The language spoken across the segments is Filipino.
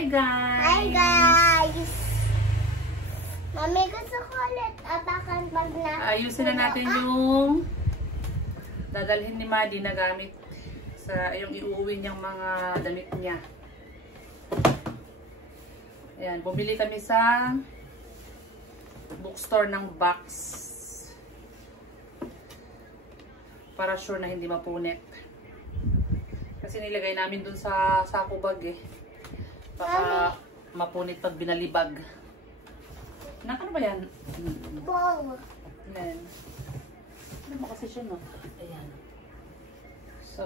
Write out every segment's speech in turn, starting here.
Hi guys! Hi guys! Mami, gusto ko ulit abakan pag na... Ayusin na natin yung dadalhin ni Maddie na gamit sa yung iuwi niyang mga damit niya. Ayan, bumili kami sa bookstore ng box para sure na hindi mapunit. Kasi nilagay namin dun sa sako bag eh. Baka mapunit pag binalibag. Ano ba yan? Ball. Ayan. Ano mo kasi siya, no? Ayan. So,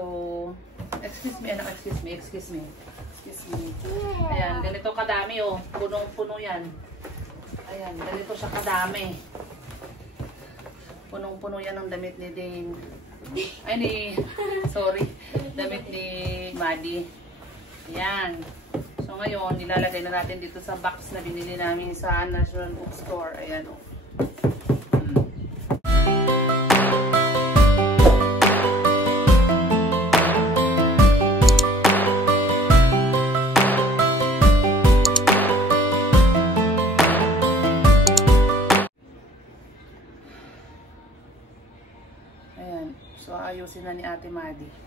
excuse me, anak, excuse me. Excuse me. Ayan, ganito kadami, oh. Punong-puno yan. Ayan, ganito siya kadami. Punong-puno yan ang damit ni Dane. Ay, sorry. Damit ni Maddie. Ayan. So, ngayon, nilalagay na natin dito sa box na binili namin sa National Bookstore. Ayan, oh. Ayan. So, ayusin na ni Ate Maddie.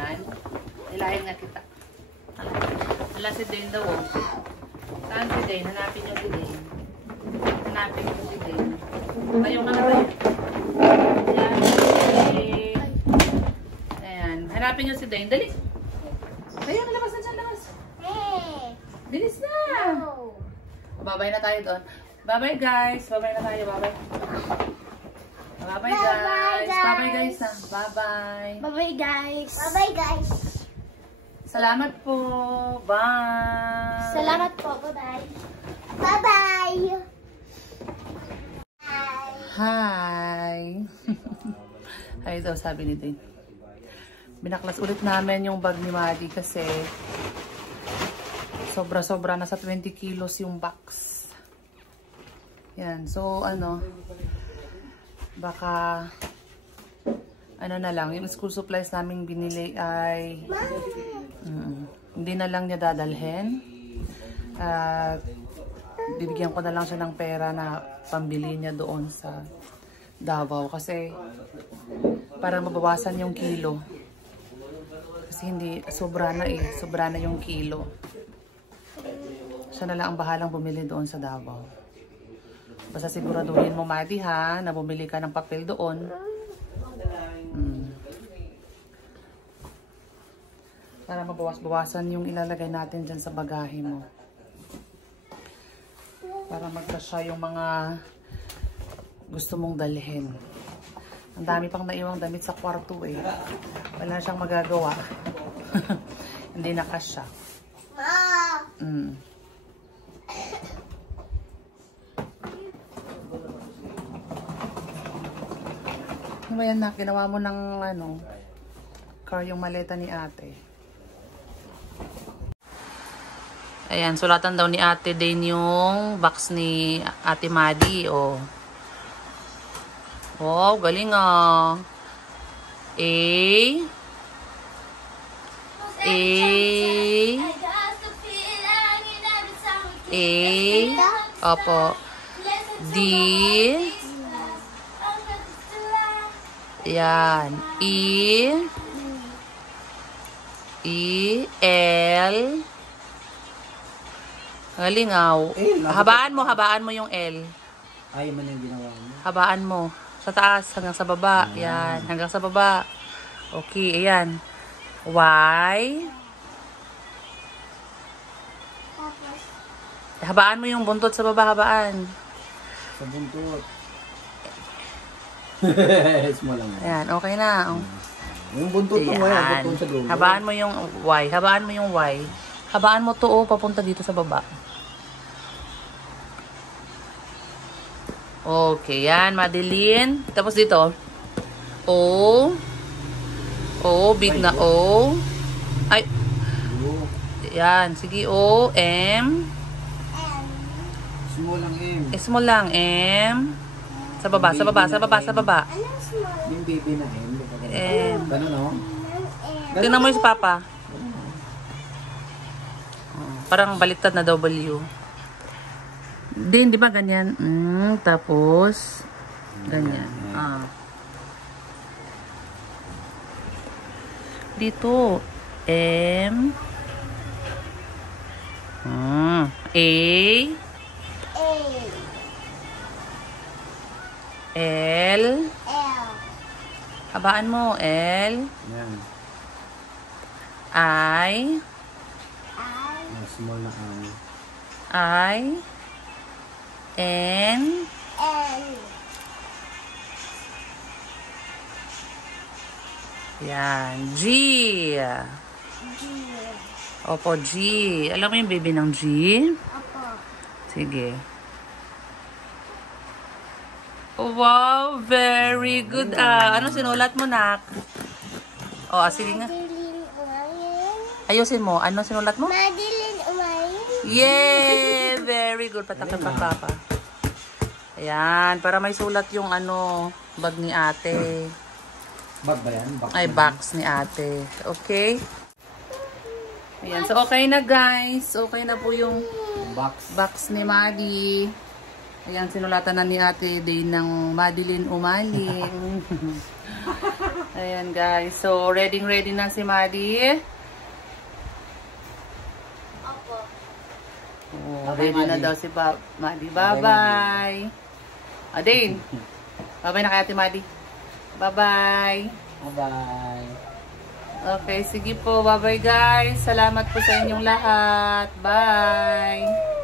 yan. Ilahin nga kita. Wala si Dane daw. Saan si Dane? Hanapin nyo si Dane. Hanapin nyo si Dane. Tayo ka na tayo. Ayan. Hanapin nyo si Dane. Dali. Tayo, nalabas na dyan. Labas. Bilis na. Babay na tayo doon. Bye-bye guys. Bye-bye na tayo. Bye-bye. Bye-bye guys. Bye-bye guys. Bye-bye. Bye-bye guys. Bye-bye guys. Salamat po. Bye. Salamat po. Bye-bye. Bye-bye. Hi. Hi daw sabi ni Dane. Binaklas ulit namin yung bag ni Maddie kasi sobra-sobra nasa 20 kilos yung box. Yan. So, baka, na lang, yung school supplies namin binili ay, hindi na lang niya dadalhin. Bibigyan ko na lang siya ng pera na pambili niya doon sa Davao. Kasi, para mabawasan yung kilo. Kasi hindi, sobra na yung kilo. Siya na lang ang bahalang bumili doon sa Davao. Basta siguraduhin mo, Maddie, ha, na bumili ka ng papel doon. Para mabawas-bawasan yung ilalagay natin dyan sa bagahe mo. Para magkasya yung mga gusto mong dalhin. Ang dami pang naiwang damit sa kwarto eh. Wala siyang magagawa. Hindi na kasya. Ano yan na? Ginawa mo ng car yung maleta ni ate. Ayan, sulatan daw ni ate din yung box ni ate Maddie. Oh. Wow, galing ah. A. Opo. D. Yan. L. Galingaw. Habaan mo yung L. Ay, man yung ginawa mo. Habaan mo. Sa taas, hanggang sa baba. Yan. Hanggang sa baba. Okay, ayan. Y. Habaan mo yung buntot sa baba, habaan. Sa buntot. Small lang. Ayan, okay na. Yung buntot mo yan, buntot sa dulo. Habaan mo yung Y. Habaan mo yung Y. Habaan mo to, papunta dito sa baba. Okay, yan. Madeline. Tapos dito. O. O, big na O. Ay. Yan. Sige, O. M. Small lang M. Small lang. M. Sa baba, sa baba, sa baba, sa baba. Yung baby na M. M. Ganun, no? Tingnan mo yung sa papa. Parang baliktad na W. Din, di ba ganyan? Tapos, ganyan. Dito, M. A. L. Habaan mo, L. Yan. I. Small na I. N. Yan. G. Opo, G. Alam mo yung baby ng G? Opo. Sige. Wow, very good. Ano sinulat mo, nak? Oh, sige nga. Ayusin mo. Ano sinulat mo? Madeline Umayin. Yay! Very good. Patakot pa, papa. Ayan. Para may sulat yung bag ni ate. Bag ba yan? Ay, box ni ate. Okay? Ayan. So, okay na, guys. Okay na po yung box ni Maddie. Ayan, sinulatan na ni Ate Day ng Madeline Umaling. Ayan guys. So, ready na si Maddie. Opo. Oh, ready na daw si Maddie. Bye-bye. Adin. Bye-bye na kay Ate Maddie. Bye-bye. Bye-bye. Okay, sige po. Bye-bye guys. Salamat po sa inyong lahat. Bye.